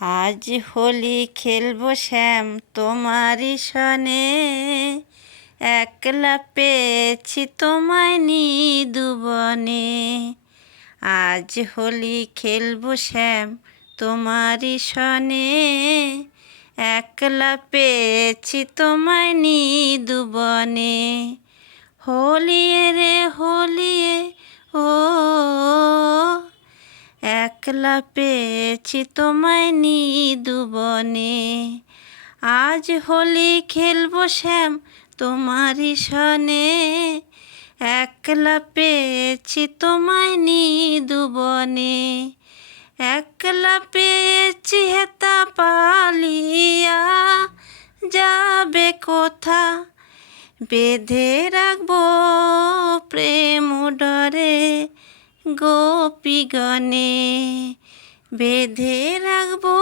আজ হোলি খেলবো শ্যাম তোমারই সনে, একলা পেয়েছি তোমায় নিদুবনে। আজ হোলি খেলবো শ্যাম তোমারই সনে, একলা পেয়েছি তোমায় নিদুবনে। হোলিয়ে রে হোলিয়ে ও, একলা পেয়েছি তোমায় নিদুবনে। আজ হোলি খেলবো শ্যাম তোমারই সনে, একলা পেয়েছি তোমায় নিদুবনে। একলা পেয়েছি হেতা পালিয়া যাবে কোথা, বেঁধে রাখবো প্রেম ডরে গোপীগণে। বেঁধে রাখবো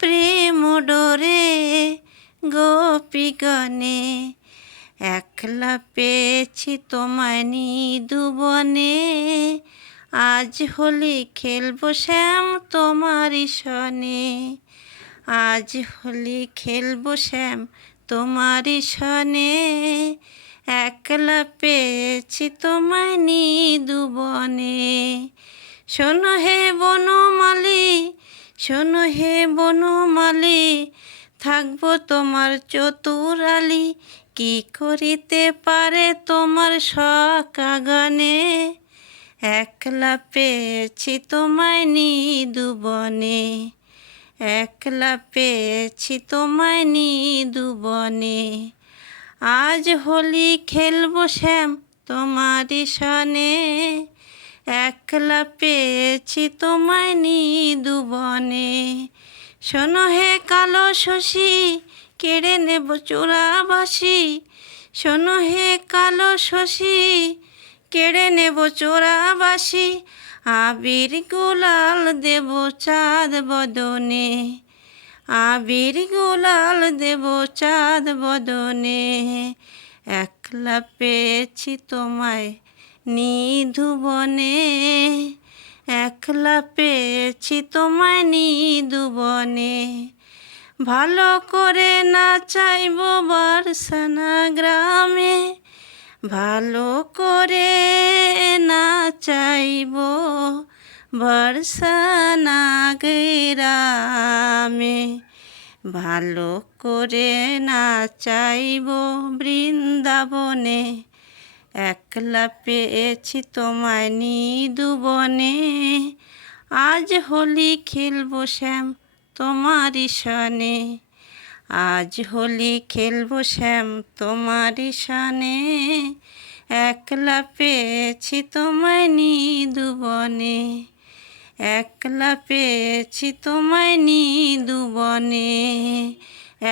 প্রেম ডরে গোপীগণে। একলা পেয়েছি তোমায় নিদুবনে, আজ হোলি খেলবো শ্যাম তোমারই সনে। আজ হোলি খেলবো শ্যাম তোমারই সনে, একলা পেয়েছি তোমায় নিদুবনে। শোনো হে বনমালী, শোনো হে বনমালী, থাকবো তোমার চতুরালি, কি করিতে পারে তোমার সকাগনে। একলা পেয়েছি তোমায় নিদুবনে, একলা পেয়েছি তোমায় নিদুবনে। আজ হোলি খেলবো শ্যাম তোমারই সনে, একলা পেয়েছি তোমায় নিদুবনে। শোনো হে কালো শশী, কেড়ে নেব চোরাবাসি, শোনো হে কালো শশী, কেড়ে নেব চোরাবাসি। আবির গুলাল দেব চাঁদ বদনে, আবির গুলাল দেব চাঁদ বদনে। একলা পেয়েছি তোমায় নিদুবনে, একলা পেয়েছি তোমায় নিদুবনে। ভালো করে না চাইব বারসানা গ্রামে, ভালো করে না চাইব বারসানা গ্রামে। ভালো করে না চাইব বৃন্দাবনে, একলা পেয়েছি তোমায় নিদুবনে। আজ হোলি খেলবো শ্যাম তোমারই সনে, আজ হোলি খেলবো শ্যাম তোমারই সনে, একলা পেয়েছি তোমায় নিদুবনে, একলা পেয়েছি তোমায় নিদুবনে।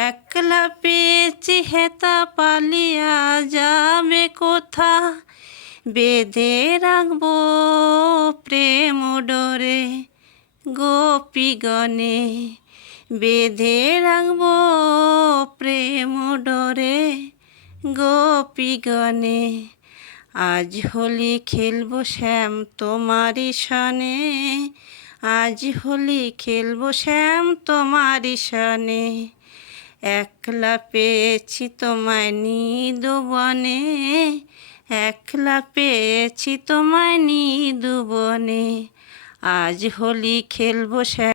একলা পেয়েছি হেতা পালিয়া যাবে কোথা, বেঁধে রাখবো প্রেম ডরে গোপীগণে। বেঁধে রাখবো প্রেম ডরে গোপীগণে। আজ হোলি খেলবো শ্যাম তোমারই সনে, আজ হোলি খেলবো শ্যাম তোমারই সনে, একলা পেয়েছি তোমায় নিদুবনে, একলা পেয়েছি তোমায় নিদুবনে। আজ হোলি খেলবো শ্যাম।